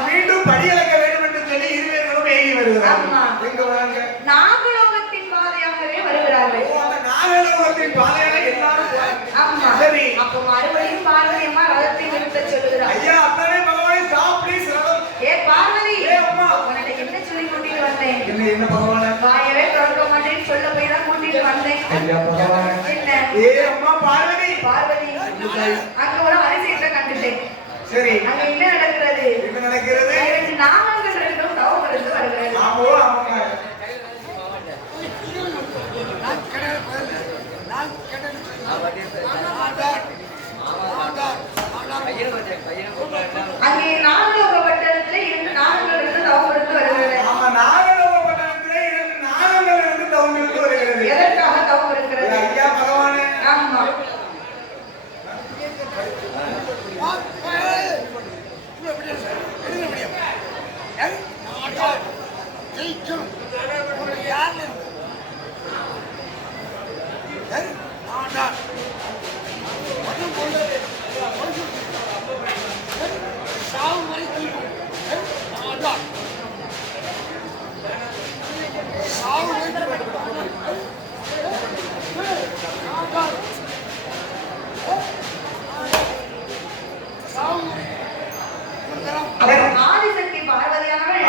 மீண்டும் படியளக்க வேண்டும் என்று சொல்லி நாகலோகத்தின் பாதையாகவே வருகிறார்கள். ஆமா. அப்போ மறுபடியும் பார்வதி அம்மா ரதத்தை நிறுத்த சொல்லுகிறார். ஏ பார்வதி உன்னை அம்மா பார்வதி பார்வதி அங்க ஒரு அதிசயத்தை கண்டுட்டேன். சரி அங்க என்ன நடக்கிறது? என்ன நடக்கிறது? எனக்கு நாமங்கள் ரெண்டும் தவம் இருந்து வருகிறது. ஆமோ ஆமாங்க. அங்கே நாகலோக பட்டணத்திலே இரண்டு நாகங்கள் இருந்து தவம் இருந்து வருகிறது. ஆமா, நாகலோக பட்டணத்திலே இரண்டு நாகங்கள் இருந்து தவம் இருந்து வருகிறது. எதற்காக தவம் இருக்கிறது? ஐயா பகவானே. ஆமா. ஆதிசக்தி பார்வதியானவள்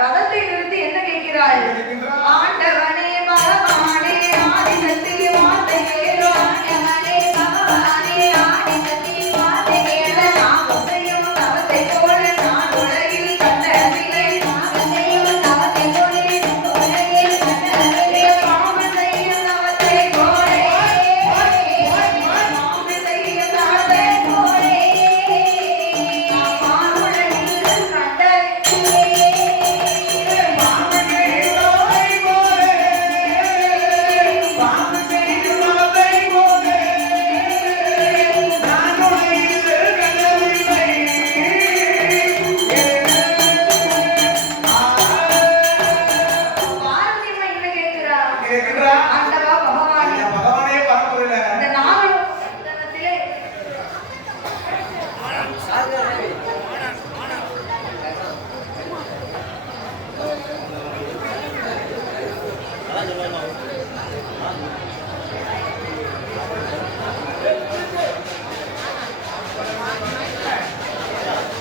ரதத்தை நிறுத்தி என்ன கேட்கிறாள்? ஆண்டவனே பகவானே ஆதிசக்தி வார்த்தை கேளு. ஆண்டவனே பகவானே ஆதிசக்தி வார்த்தை கேளு. நாகம் செய்யும் தவத்தை போல நான் உலகில் கண்டதில்லை. நாகம் செய்யும் தவத்தை போல உலகில் கண்டதில்லை. பாம்பு செய்யும் தவத்தை போல பாம்பு செய்யும் தவத்தை போல நான் உலகில் கண்டதில்லை. பார்வதியம்மா என்ன கேட்கிறா? ஆண்டவா பகவானே, இந்த நாகலோக பட்டணத்திலே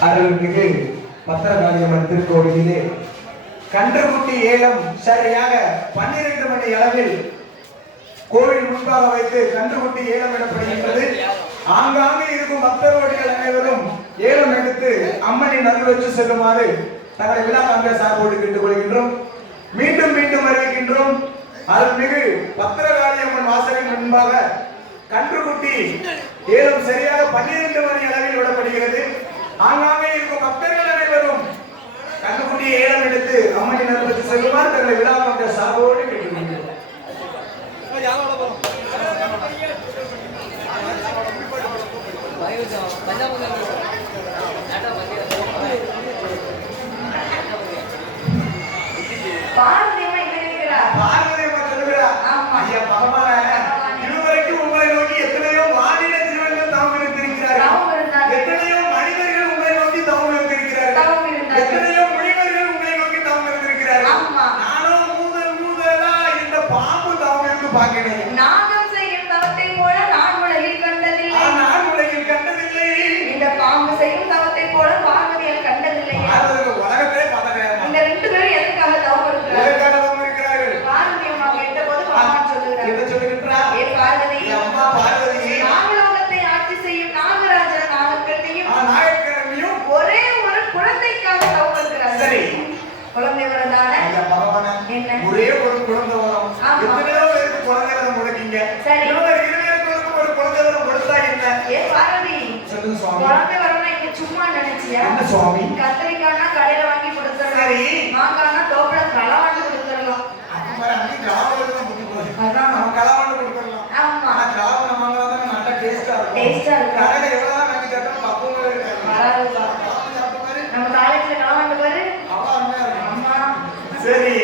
அருள்மிகு பத்திரகாளியம்மன் திருக்கோவிலிலே கன்றுக்குட்டி ஏலம் சரியாக 12 மணி அளவில் கோவில் முன்பாக வைத்து கன்றுக்குட்டி ஏலம் இடப்படுகின்றது. ஆங்காங்கே இருக்கும் பக்தர்கள் அனைவரும் ஏலம் எடுத்து அம்மனின் அருள் வச்சு செல்லுமாறு தங்களை விழா காங்கிரஸ் சார்போடு கேட்டுக் கொள்கின்றோம். மீண்டும் மீண்டும் அறிவிக்கின்றோம். அருள்மிகு பத்திரகாளியம்மன் வாசலின் முன்பாக கன்றுக்குட்டி ஏலம் சரியாக 12 மணி அளவில் விடப்படுகிறது. ஆங்காங்கே இருக்கும் பக்தர்கள் அனைவரும் கன்றுக்குட்டியை ஏலம் எடுத்து அம்மனின் அருள் வச்சு செல்லுமாறு தங்களை விழா காங்கிரஸ் சார்போடு கேட்டுக் கொள்கின்றோம். பார்வதியம்மா என்ன கேட்கிறா? பார்வதியம்மா சொல்லுகிறார், ஆமா. ஐயா பகவானே, இதுவரைக்கும் உங்களை நோக்கி எத்தனையோ மாநில ஜீவன்கள் தவம் இருந்திருக்கிறார்கள். தவம் இருந்தார்கள். எத்தனையோ மனிதர்கள் உங்களை நோக்கி தவம் இருந்திருக்கிறார்கள். தவம் இருந்தார்கள். எத்தனையோ முனிவர்கள் உங்களை நோக்கி தவம் இருந்திருக்கிறார்கள். ஆமா. நானும் முதலா இந்த பாம்பு தவம் இருந்து பார்க்கிறேன். நாகம் செய்யும் தவத்தை போல நான் உலகில் கண்டதில்லை. நான் உலகில் கண்டதில்லை. இந்த பாம்பு செய்யும் தவத்தை போல பார்வதியால் கண்டதில்லை. உலகத்திலே பார்த்தேன். இந்த ரெண்டு பேரும் எதுக்காக தவம் இருக்கிறார்கள்? எதற்காக தவம் இருக்கிறார்கள்? பார்வதி அம்மா கேட்டபோது பகவான் சொல்லுகிறார், என்ன சொல்லுகின்றார்? ஏ பார்வதி, அம்மா பார்வதி, நாகலோகத்தை ஆட்சி செய்யும் நாகராஜன நாகக்கண்ணியும் நாயக்கரணியும் ஒரே ஒரு குழந்தைக்காக தவம் இருக்கிறார்கள். சரி. குழந்தை வரதான ஐயா பகவானே, என்ன? ஒரே ஒரு குழந்தை வரும். ஆமா. எத்தனையோ பேருக்கு குழந்தை வரம் கொடுக்கீங்க. சரி. இருவருக்கும் ஒரு குழந்தை வரம் கொடுத்தா என்ன? ஏ பார்வதி, சொல்லுங்க சுவாமி. குழந்தை வரணும் இங்க சும்மா நினைச்சியா? என்ன சுவாமி? கத்திரிக்காய்னா கடையில வாங்கி கொடுத்துடலாம். சரி. மாங்காய்னா தோப்புல களை வாங்கி கொடுத்துடலாம். அப்ப பாரு, அன்னைக்கு கிராமத்துல தான் கொடுத்துருக்கோம். அதான். நம்ம கலாவண்டு கொடுத்துடலாம். ஆமா. ஆனா கிராமத்துல மாங்காய் தான் நல்லா டேஸ்டா இருக்கும். டேஸ்டா இருக்கும். கடையில எவ்வளவுதான் வாங்கி கேட்டாலும் பக்குவமே இருக்காது. வராதுப்பா. கிராமத்துல சாப்பிட்ட மாதிரி நம்ம காலேஜ்ல களை வாங்கி பாரு. அவ்வளவு அருமையா இருக்கும். ஆமா. சரி.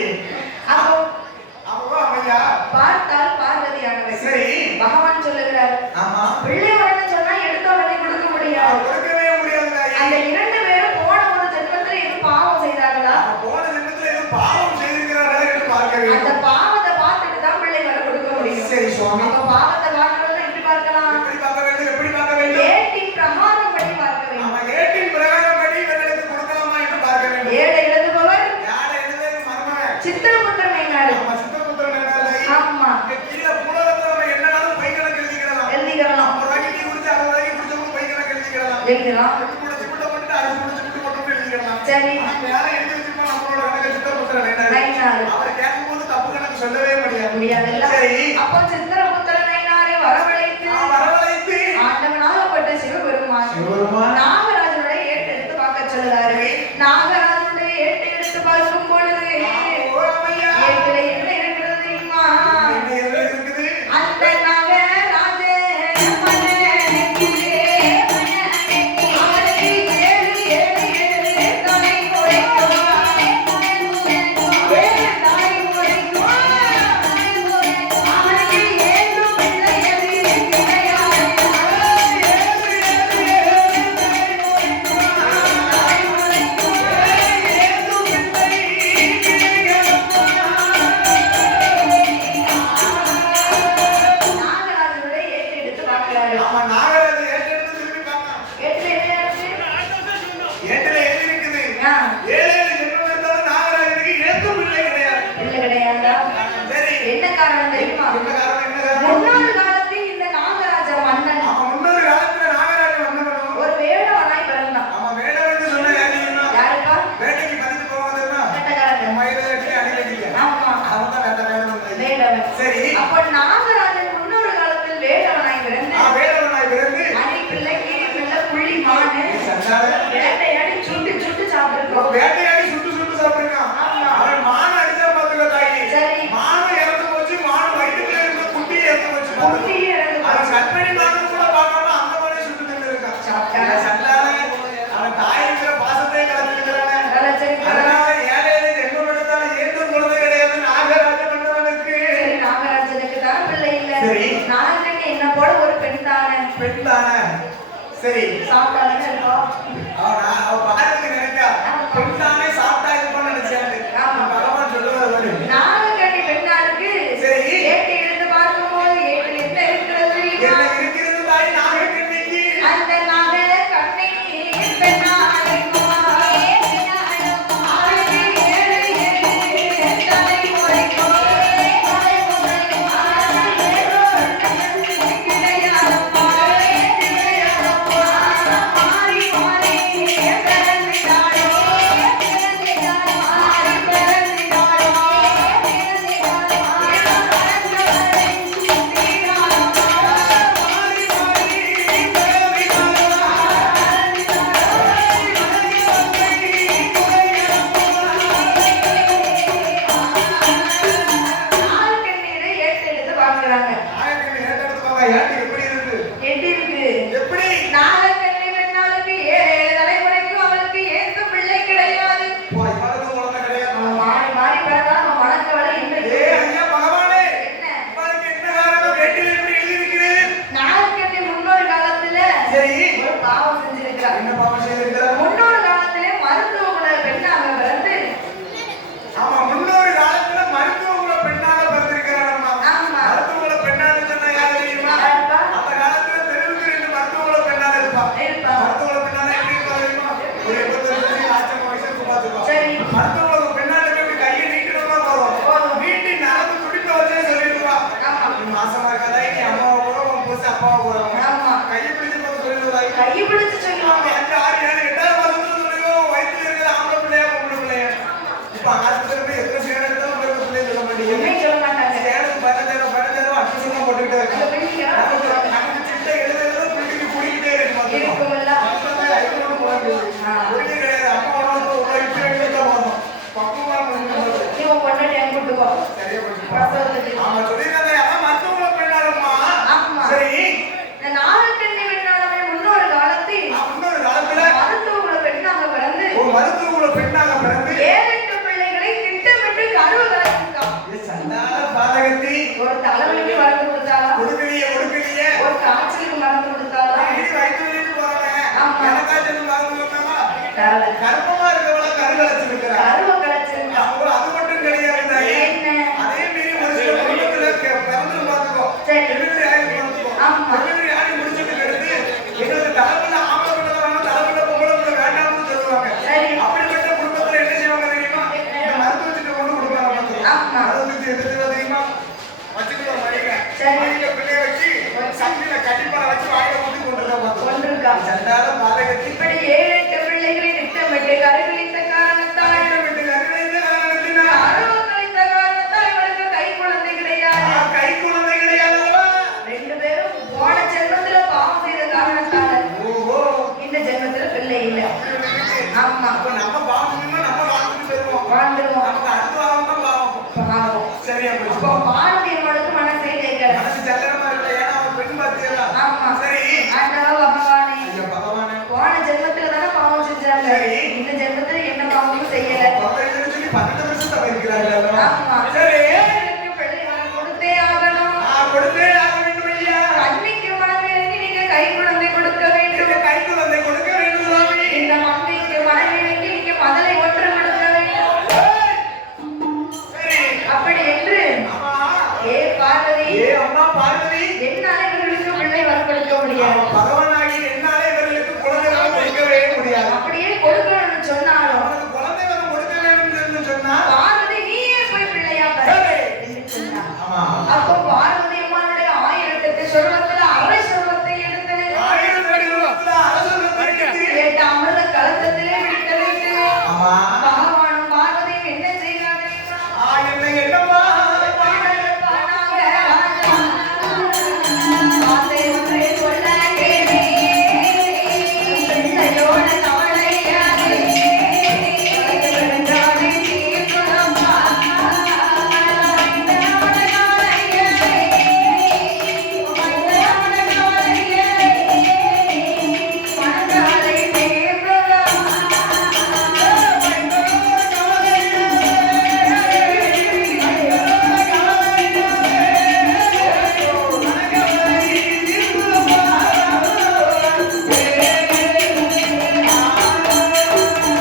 அப்போ அப்போ ஐயா பார்த்தால் பார்வதியானவர். சரி. பகவான் சொல்லுகிறார், ஆமா. பிள்ளை வரன்னு சொன்னா எடுத்த உடனே கொடுக்க முடியாது. கொடுக்கவே முடியாது. அந்த இரண்டு பேரும் போன ஒரு ஜென்மத்துல எதுவும் பாவம் செய்தார்களா? போன ஜென்மத்துல ஏதோ பாவம் செய்திருக்கிறார்களா என்று பார்க்க அந்த வேண்டும். பாவத்தை பார்த்துட்டு தான் பிள்ளை வர கொடுக்க முடியும். சரி சுவாமி. அப்ப பாவத்தை பார்க்கறதுல எப்படி பார்க்கலாம்? எப்படி பார்க்க வேண்டும்? எப்படி பார்க்க வேண்டும்? ஏட்டின் பிரமாணம் படி பார்க்க வேண்டும். நம்ம ஏட்டின் பிரகாரம் படி இவர்களுக்கு கொடுக்கலாமா என்று பார்க்க வேண்டும். ஏழை எழுதுபவர் யாரை எழுதுறது மர்மமே. சித்திரபுத்திரன் என்னாரு? நம்ம சித்தபுத்திரன் என்றாலே எழுதலாம். சிமெண்ட் போட்டு அரிசி போட்டு சிமெண்ட் போட்டு எழுதிக்கலாம். சரி. வேற எழுதி வச்சிருப்போம் நம்மளோட கணக்கு சித்திரபுத்திர நயினார். அவரை கேட்கும்போது தப்பு கணக்கு சொல்லவே முடியாது. சரி. அப்போ சித்திரபுத்திர நயினாரை வரவழைத்து ஆண்டவனாகப்பட்ட சிவபெருமான் நாகராஜனுடைய ஏட்டு எடுத்து பார்க்க சொல்லுறாரு. நாகராஜனுடைய ஏட்டு எடுத்து பார்க்கும் பொழுது ஏட்டுல என்ன இருக்கிறது தெரியுமா? அந்த என்ன காரணம் தெரியுமா? முன்னொரு காலத்தில் இந்த நாகராஜ மன்னன் ஒரு வேடவனாய் பிறந்தான். யாருப்பா? வேடவன். அப்ப நாகராஜன் முன்னொரு காலத்தில் வேடவனாய் பிறந்து அணி பிள்ளை கீழ் பிள்ளை புள்ளி மானு வேட்டையாடி சுட்டு சுட்டு சாப்பிட்டுருக்கோம். அவன் மான அடிச்சா பாத்துக்க தாயி. சரி. மான இறந்து போச்சு. மான வயிற்றுக்குள்ள இருந்த குட்டி இறந்து போச்சு. குட்டியே இறந்து போச்சு. அவன் கற்பனை மானம் கூட பார்க்காம அந்த மாதிரி சுட்டு தின்னு இருக்கான். சண்டால அவன் தாயிங்கிற பாசத்தை கலந்துக்கிறானே. அதனால ஏழையில ஜென்மம் எடுத்தாலும் ஏந்தும் குழந்தை கிடையாது நாகராஜ மன்னனுக்கு. சரி, நாகராஜனுக்கு தான் பிள்ளை இல்ல. சரி. நாகன் என்ன போல ஒரு பெண் தானே. பெண் தானே. சரி. சாப்பிட்டாலும் இருக்கோம். அவ பாட்டுக்கு நினைக்கா பெண் தானே சாப்பிட்டா இருப்பான்னு நினைச்சாரு. பகவான் சொல்லுவாரு நாகக்கண்ணி பெண்ணா இருக்கு. சரி. ஏட்டு எடுத்து பார்க்கும்போது ஏட்டில் என்ன இருக்கிறது? என்ன இருக்கிறது தாய் நாகக்கண்ணிக்கு? அந்த நாகக்கண்ணி பெண்ணா இருக்குமா? முன்னொரு காலத்திலே மருத்துவ குல பெண்ணாக பிறந்து மருத்துவ குல பெண்ணாக பிறந்திருக்கிறார். மருத்துவ குல பெண்ணாக சொன்னா யாரு தெரியுமா? அந்த காலத்துல தெருவுக்கு 2 மருத்துவ குல பெண்ணாக இருப்பா. மருத்துவ குல பெண்ணாக எப்படி இருப்பா தெரியுமா? ஒரு 75 ஆச்சம் வயசுக்கு பாத்துக்கோ. மருத்துவ குல பெண்ணாக எப்படி கையை நீட்டினா போதும். நீட்டி நடந்து துடிப்ப வச்சே சொல்லிடுவா. நீ மாசமா இருக்காதா? நீ அம்மாவை கூட உன் புருஷன் அப்பாவை கூட கையை பிடிச்சு போது சொல்லிடுவா. கையை பிடிச்சு சொல்லுவாங்க. மருத்துவ பெண்ணாக பிறந்து 7-8 பிள்ளைகளை திட்டமிட்டு கருவு கலைச்சிருக்கான். ஒரு தலைவலிக்கு மருந்து கொடுத்தாளா? கொடுக்கலையே. ஒரு காய்ச்சலுக்கு மருந்து கொடுத்தாளா? கர்ப்பமா இருக்கவள கருவளைச்சிருக்கிறா. அது மட்டும் கிடையாது. அதே மீறி ஒரு சில குடும்பத்துல பிறந்து பாத்துக்கோ. டெலிவரி ஆகி முடிச்சுட்டு எடுத்து எங்களுக்கு தலைமுறை ஆம்பளை பிள்ளை வராங்க, தலைமுறை பொம்பளை பிள்ளை வேண்டாம்னு சொல்லுவாங்க. அப்படிப்பட்ட குடும்பத்துல என்ன செய்வாங்க தெரியுமா? மருத்துவத்திட்ட கொண்டு கொடுப்பாங்க. மருத்துவத்தை எடுத்து தெரியுமா? வச்சுக்கலாம் மடியில பிள்ளைய வச்சு சங்கில கட்டிப்பால வச்சு வாயில ஊத்தி கொண்டிருக்கா. சண்டால பாதை பாரதி அம்மாளுக்கு மனசே கேட்கல. மனசு சலனமா இருக்கல, ஏன்னா அவன் பெண் பார்த்தியல்ல. ஆமா. சரி. ஆண்டவா பகவானே. ஐயா பகவானே. போன ஜென்மத்துல தானே பாவம் செஞ்சாங்க. சரி. இந்த ஜென்மத்துல என்ன பாவமும் செய்யல. பகவான் சொல்லி 12 வருஷம் தவறு இருக்கிறார்கள். ஆமா. சரி. எனக்கு பிள்ளை வரம் கொடுத்தே ஆகணும். கொடுத்தே ஆக வேண்டும் ஐயா. கண்ணிக்கு மனதிற்கு நீங்க கை குழந்தை கொடுக்க வேண்டும். கை குழந்தை கொடுக்க வேண்டும் சாமி. இந்த மங்கைக்கு மனதிற்கு நீங்க மதலை ஒன்று கொடுக்க வேண்டும். சரி. அப்படி என்று ஆமா. ஏ பார்வதி. ஏ அம்மா பார்வதி. என்னால இவர்களுக்கு பிள்ளை வரம் கொடுக்க முடியாது. பகவானாகி என்னாலே இவர்களுக்கு குழந்தை வரம் கொடுக்கவே முடியாது. அப்படியே கொடுக்கணும்னு சொன்னாலும் அவனுக்கு குழந்தை வரம் கொடுக்க வேண்டும் என்று சொன்னா பார்வதி நீயே போய் பிள்ளையா பெற என்று சொன்னார். ஆமா. அப்போ பார்வதி அம்மாளுடைய 1008 சொர்வத்துல அரை சொர்வத்தை எடுத்து 1000 அடி தூரத்துல அரசனுக்கு கேட்ட அமிர்த கலசத்திலே விட்டு வைத்து ஆமா. பகவானும் பார்வதியும் என்ன செய்தார்கள்? என்ன என்னம்மா வார்த்தை ஒன்றை சொல்ல கேளே, பிள்ளையோட கவலையாதே, பெருஞ்சாலை தீர்க்குதம்மா, மைந்தனோட கவலையாதே, மைந்தனோட கவலையாதே, மனதாலை தீர்க்குதம்மா.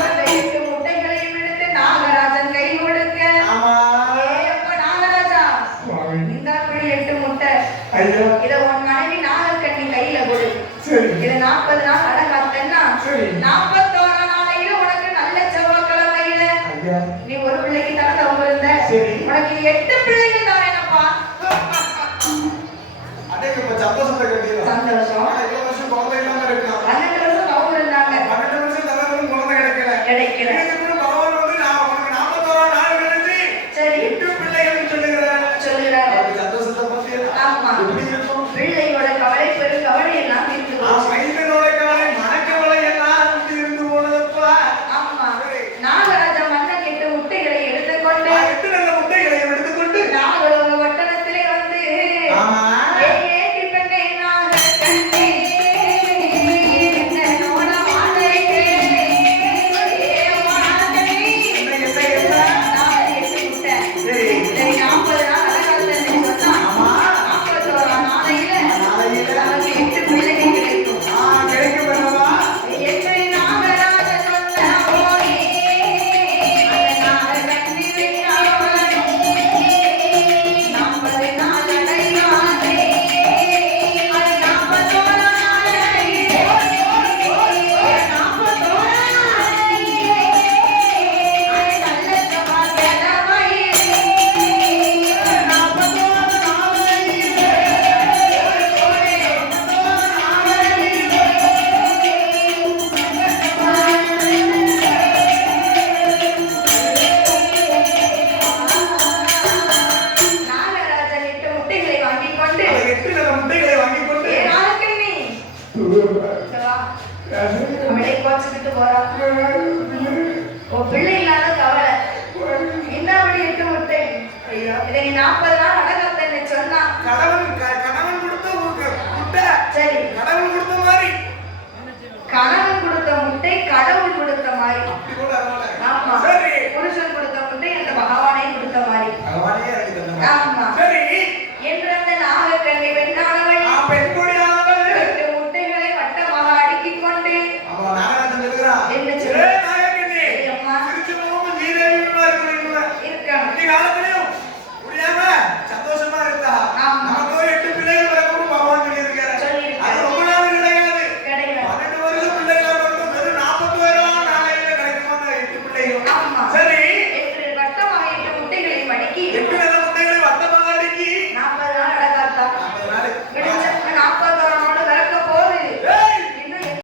அந்த 8 முட்டைகளையும் எடுத்து நாகராஜன் கை கொடுக்க, ஆமா. ஏப்பா நாகராஜா, இந்தா இப்படி 8 முட்டை. ஐயா. இத உன் மனைவி நாகக்கண்ணி கையில கொடு. சரி. இத 40 நாள் அடகாத்தன்னா, சரி. 41 நாளையில உனக்கு நல்ல செவ்வாய்க்கிழமையில ஐயா. நீ ஒரு பிள்ளைக்கு தான் தவம் இருந்த. சரி. உனக்கு 8 பிள்ளைகள்